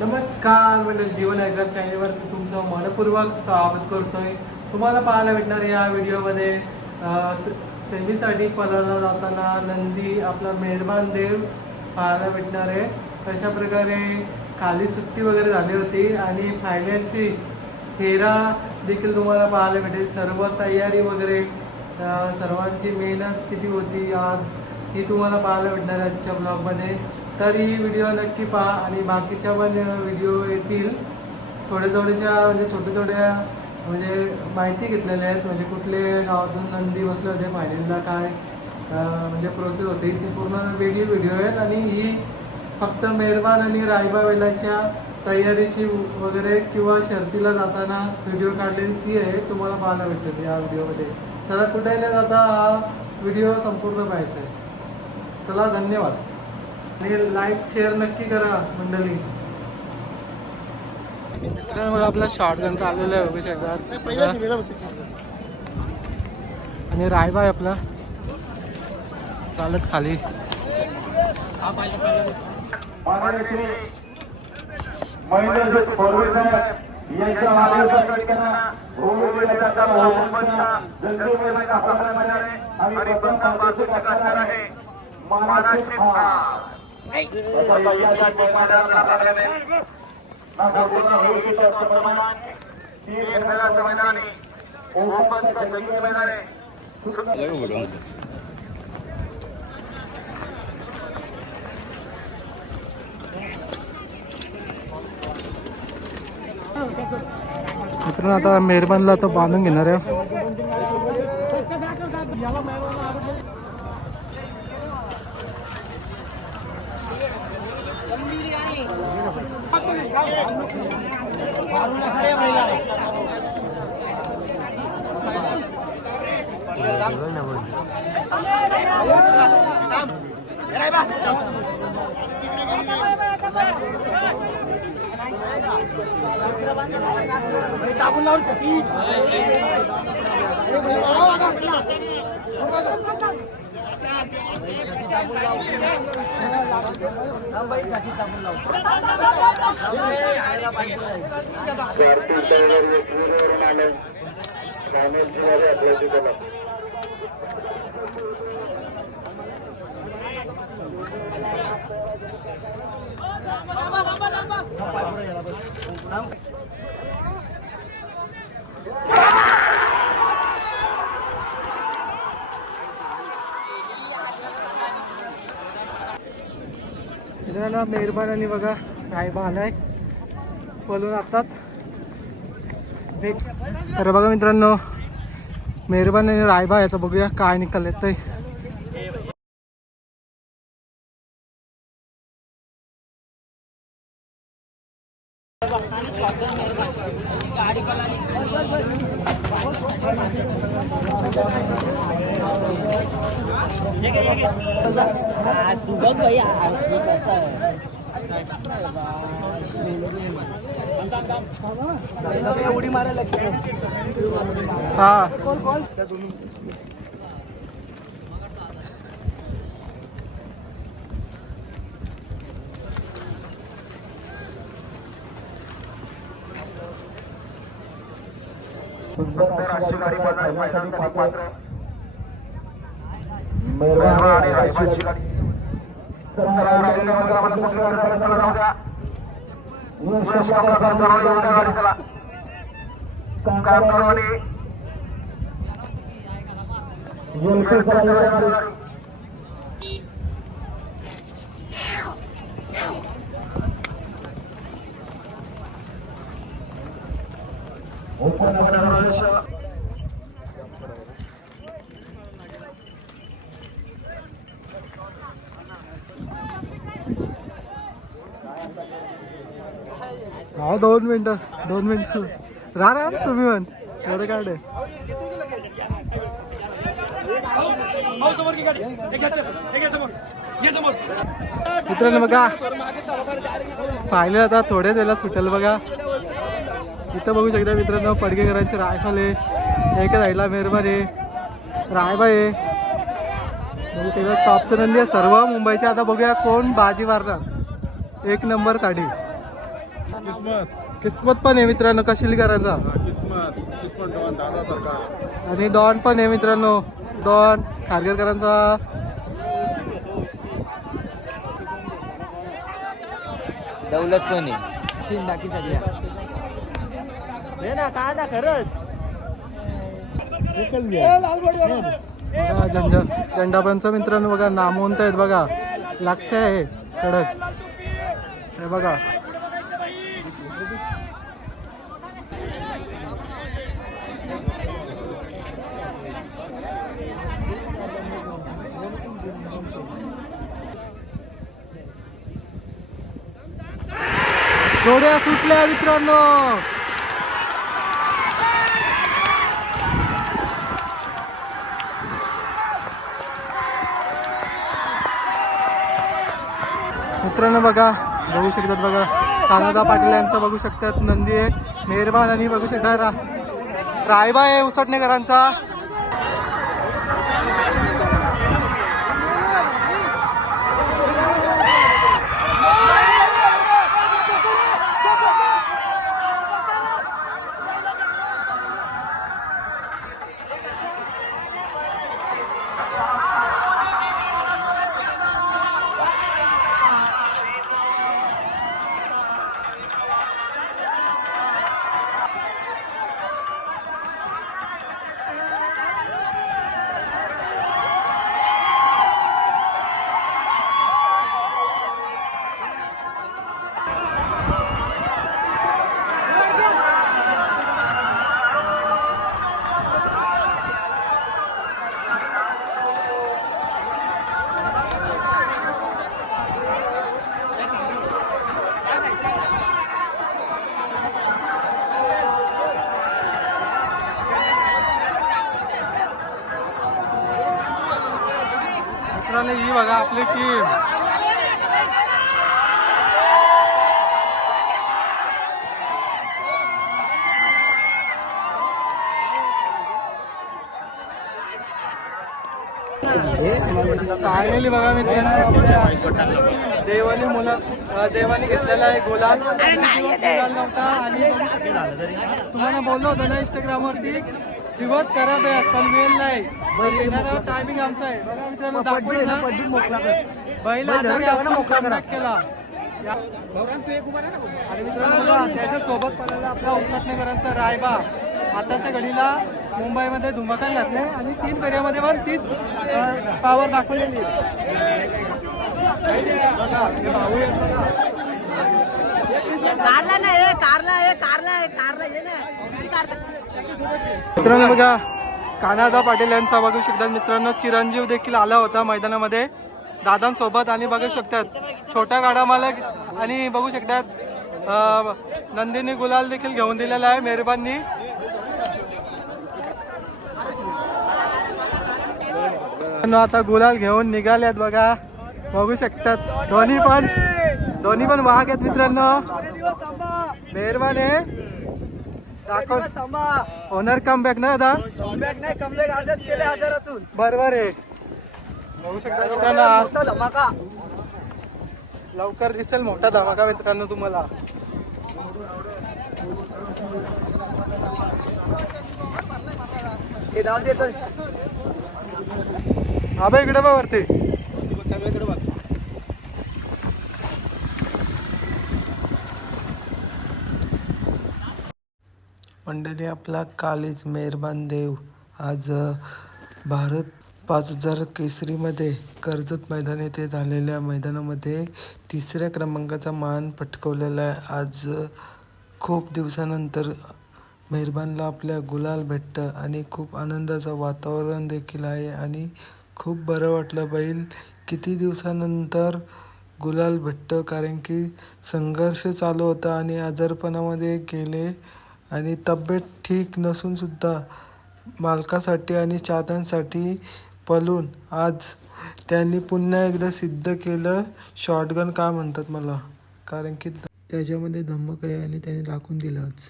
नमस्कार म्हणजे जीवन ॲग्रो चॅनलवरती तुमचं मनपूर्वक स्वागत करतोय. तुम्हाला पाहायला भेटणार या व्हिडिओमध्ये सेमीसाठी पळायला जाताना नंदी आपला मेहरबान देव पाहायला भेटणार आहे. अशा प्रकारे खाली सुट्टी वगैरे झाली होती आणि फायनलची फेरा देखील तुम्हाला पाहायला भेटेल. सर्व तयारी वगैरे सर्वांची मेहनत किती होती आज ही तुम्हाला पाहायला भेटणार आहे आजच्या ब्लॉगमध्ये. तर ही व्हिडिओ नक्की पहा आणि बाकीच्या पण व्हिडिओ येतील. थोड्याशा म्हणजे छोट्या म्हणजे माहिती घेतलेल्या आहेत, म्हणजे कुठले गावातून नंदी बसले होते, फायनलला काय म्हणजे प्रोसेस होती ती पूर्ण वेगळी व्हिडिओ आहेत. आणि ही फक्त मेहरबान आणि रायबा वेलाच्या तयारीची वगैरे किंवा शर्तीला जाताना व्हिडिओ काढलेली ती आहे, तुम्हाला पाहायला भेटते या व्हिडिओमध्ये. चला कुठेही न जाता हा व्हिडिओ संपूर्ण पाहायचा आहे. चला धन्यवाद आणि लाईक शेअर नक्की करा मंडळी. मित्रांनो आपला शॉटगन चाललेला आहे बघू शकता. आणि रायबा आहे आपला चालत खाली. मित्रांनो आता मेहरबानला आता बांधून घेणार आहे. मित्रांनो मेहरबान आणि बघा रायबा आलाय बोलून आताच. तर बघा मित्रांनो मेहरबान आणि रायबा याचं बघूया काय निकाल येतंय. उडी मारायला हा अशी गाडी फायनलसाठी पात्र मेहरबान आणि रायबाची गाडी. हा 2 मिनिटं राहा तुम्ही पण एवढं काढे. मित्रांनो बघा फायनल आता थोड्याच वेळेला सुटेल बघा. इथं बघू शकता मित्रांनो पडगेकरांचे रायफल आहे, एका साईडला मेहरबान आहे, रायबा आहे, म्हणजे त्याचा टॉपचं नंदी आहे सर्व मुंबईचे. आता बघूया कोण बाजी मारणार एक नंबर साठी. किस्मत पण आहे मित्रांनो कशिलकरांचा. किस्मत दादा सरकार आणि डॉन पण आहे मित्रांनो, डॉन खारघरकरांचा. दौलत पण आहे. तीन बाकी सगळ्या ना काय ना खरंच. झेंडापंच मित्रांनो बघा, नामवंत आहेत बघा, लक्ष आहे कडक हे बघा. जोड्या सुटल्या मित्रांनो. मित्रांनो बघा, बघू शकतात बघा, कानादा पाटील यांचं बघू शकतात नंदी आहे, मेहरबान आणि बघू शकता रायबा आहे उसटणेकरांचा. मित्रांनो ही बघा आपली टीम. फायनली बघा मित्रांनो, देवानी देवानी घेतलेला आहे गुलाल नव्हता. आणि तुम्हाला बोललो होतं ना इंस्टाग्रामवरती, दिवस खराब आहे पण वेळ नाही, येणारा टायमिंग आमचा आहे. बघा मित्रांनो, दाखवलं ना बैल मोकळा केला. आणि मित्रांनो त्याच्यासोबत पळाला आपला उसटणेकरांचा रायबा. आताच्या घडीला मुंबईमध्ये धुमाकाल घातले आणि 3 फेऱ्यामध्ये पण तीच पावर दाखवलेली. मित्रांनो बघा, कान्हादा पाटील यांचा बघू शकतात मित्रांनो, चिरंजीव देखील आला होता मैदानामध्ये दादांसोबत. आणि बघू शकतात छोटा गाडा मालक आणि बघू शकतात नंदिनी गुलाल देखील घेऊन दिलेला आहे मेहरबानी. आता गुलाल घेऊन निघाल्यात बघा, बघू शकतात दोन्ही पण वाघ आहेत मित्रांनो. मेहरबान आहे ओनर कमबॅक ना दादा, बरोबर आहे. बघू शकता मित्रांनो, धमाका लवकर दिसेल मोठा धमाका मित्रांनो तुम्हाला. हा बाई इकडे बघ वरती. मंडळी आपला कालीज मेहरबान देव आज भारत 5000 केसरीमध्ये कर्जत मैदान येथे झालेल्या मैदानामध्ये 3ऱ्या क्रमांकाचा मान पटकवलेला आहे. आज खूप दिवसानंतर मेहरबानला आपल्या गुलाल भेटतं आणि खूप आनंदाचं वातावरण देखील आहे आणि खूप बरं वाटलं. बैल किती दिवसानंतर गुलाल भेटतं, कारण की संघर्ष चालू होता आणि आजारपणामध्ये गेले आणि तब्येत ठीक नसूनसुद्धा मालकासाठी आणि चाहत्यांसाठी पळून आज त्यांनी पुन्हा एकदा सिद्ध केलं. शॉटगन का म्हणतात मला, कारण की त्याच्यामध्ये धमक आहे आणि त्याने दाखवून दिलं आज.